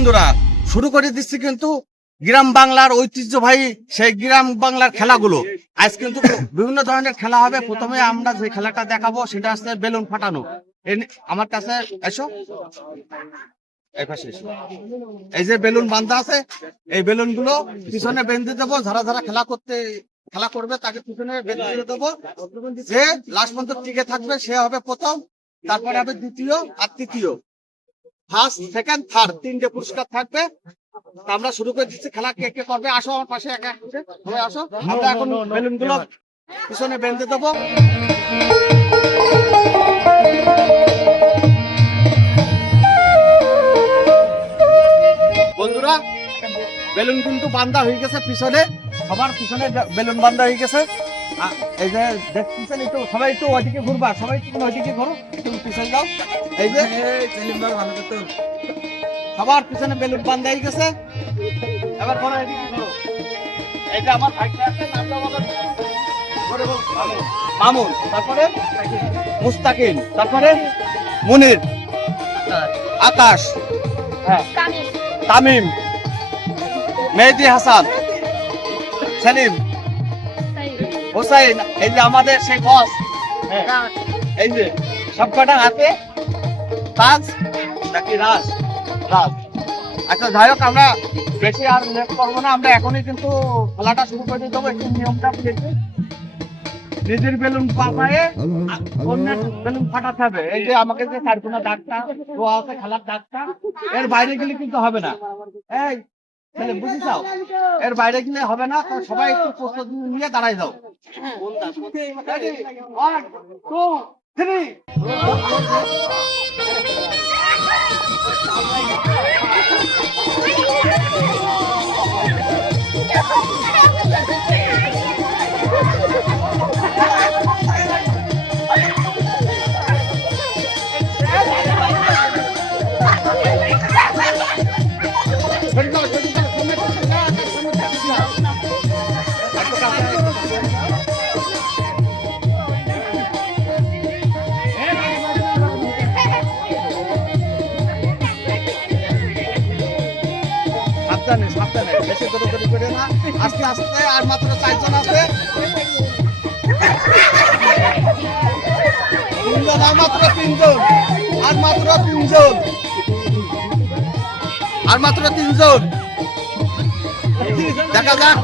বন্ধুরা, শুরু করে দিচ্ছি কিন্তু গ্রাম বাংলার ঐতিহ্যবাহী সেই গ্রাম বাংলার খেলাগুলো। আজ কিন্তু বিভিন্ন ধরনের খেলা হবে। প্রথমে আমরা যে খেলাটা দেখাবো সেটা হচ্ছে বেলুন ফাটানো। আমার কাছে এসো, এই যে বেলুন বাঁধা আছে, এই বেলুন গুলো পিছনে বেঁধে দেবো। যারা যারা খেলা করবে তাকে পিছনে বেঁধে দেবো। যে লাস্ট পর্যন্ত টিকে থাকবে সে হবে প্রথম, তারপরে হবে দ্বিতীয় আর তৃতীয়, ফার্স্ট সেকেন্ড থার্ড, তিনটে পুরস্কার থাকবে। আমরা শুরু করে দিচ্ছি। খেলা কে কে করবে? আসো আমার পাশে, একা সবাই আসো। আমরা এখন বেলুন গুলো পিছনে বেঁধে দেবো। বন্ধুরা, বেলুন কিন্তু বান্ধা হয়ে গেছে পিছনে, সবার পিছনে বেলুন বান্ধা হয়ে গেছে। এই যে দেখতেছেন, একটু সবাই একটু ওইদিকে ঘুরবা, সবাই একটু ওইদিকে ঘুরো, একটু পিছনে যাও। এই যে সবার পিছনে বেলুন বান্ধা হয়ে গেছে। এবার ঘোরো, এদিকে ঘোরো। এই যে আমার ভাইটা আছে, নামটা বলো। মামুন, তারপরে মুস্তাকিম, তারপরে মুনির, আকাশ, হ্যাঁ, তামিম, মেহেদি হাসান, সেলিম, হোসাইন। এই যে আমাদের সেই বস, এই যে সবকটা হাতে তাজ নাকি রাজ। আচ্ছা, যাই হোক, আমরা বেশি আর লেট করবো না। আমরা এখনই কিন্তু খেলাটা শুরু করে দেবো। একটু নিয়মটা বুঝেছি। নিজের বেলুন পায়ে অন্যের বেলুন ফাটাতে হবে। এই যে আমাকে যে চারকোনা দাগটা দেওয়া আছে, খেলার দাগটা, এর বাইরে গেলে কিন্তু হবে না। এই বুঝিছাও, এর বাইরে গেলে হবে না। তো সবাই একটু প্রস্তুতি নিয়ে দাঁড়াই যাও। 1 2 3। সাবধানে, বেশি দৌড়াদৌড়ি করে না, আস্তে আস্তে। আর মাত্র 4 জন আছে। আর মাত্র 3 জন, আর মাত্র 3 জন, আর মাত্র 3 জন। দেখা যাক,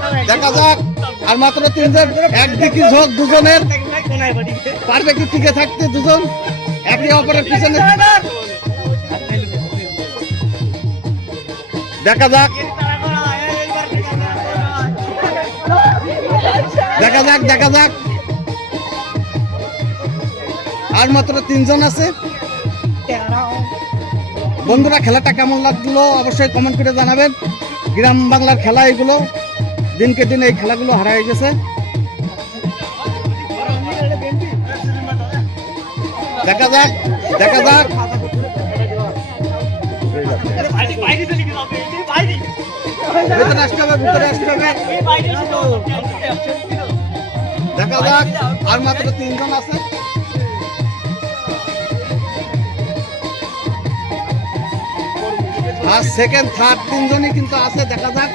আর মাত্র 3 জন। একদিকে ঝোঁক দুজনের, পারবে কি টিকে থাকতে দুজন একে অপরের পিছনে? দেখা যাক। আর মাত্র 3 জন আছে। বন্ধুরা, খেলাটা কেমন লাগলো অবশ্যই কমেন্ট করে জানাবেন। গ্রাম বাংলার খেলা এগুলো, দিনকে দিন এই খেলাগুলো হারাই গেছে। দেখা যাক। ভিতরে আসতে হবে। দেখা যাক, আর মাত্র 3 জন আছে। ফার্স্ট সেকেন্ড থার্ড 3 জনই কিন্তু আছে। দেখা যাক।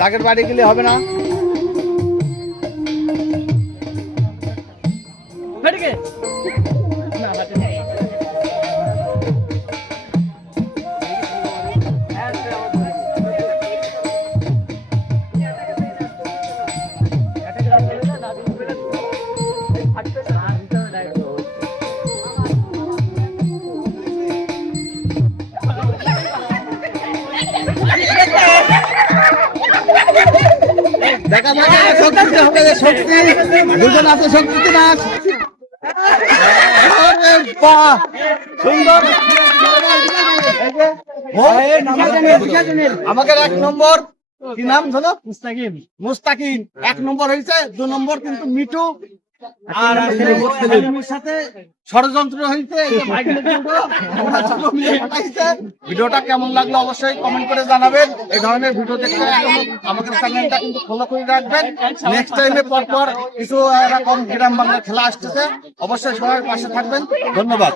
টাকের বাড়ি গেলে হবে না। দেখা শক্তি দুজন আছে, শক্তি নাচ সুন্দর। আমাকে 1 নম্বর কি নাম ধরো? মুস্তাকিম 1 নম্বর হয়েছে, 2 নম্বর কিন্তু মিঠু। আর সেলিমের সাথে ষড়যন্ত্র হয়েছে, এই যে ভাইগুলোর জন্য ওরা ছোট মিলে পাঠাইছে। ভিডিওটা কেমন লাগলো অবশ্যই কমেন্ট করে জানাবেন। এই ধরনের ভিডিও দেখতে আমাদের চ্যানেলটা কিন্তু ফলো করে রাখবেন। নেক্সট টাইমে পর কিছু এরকম গ্রাম বাংলার খেলা আসতেছে, অবশ্যই সবার পাশে থাকবেন। ধন্যবাদ।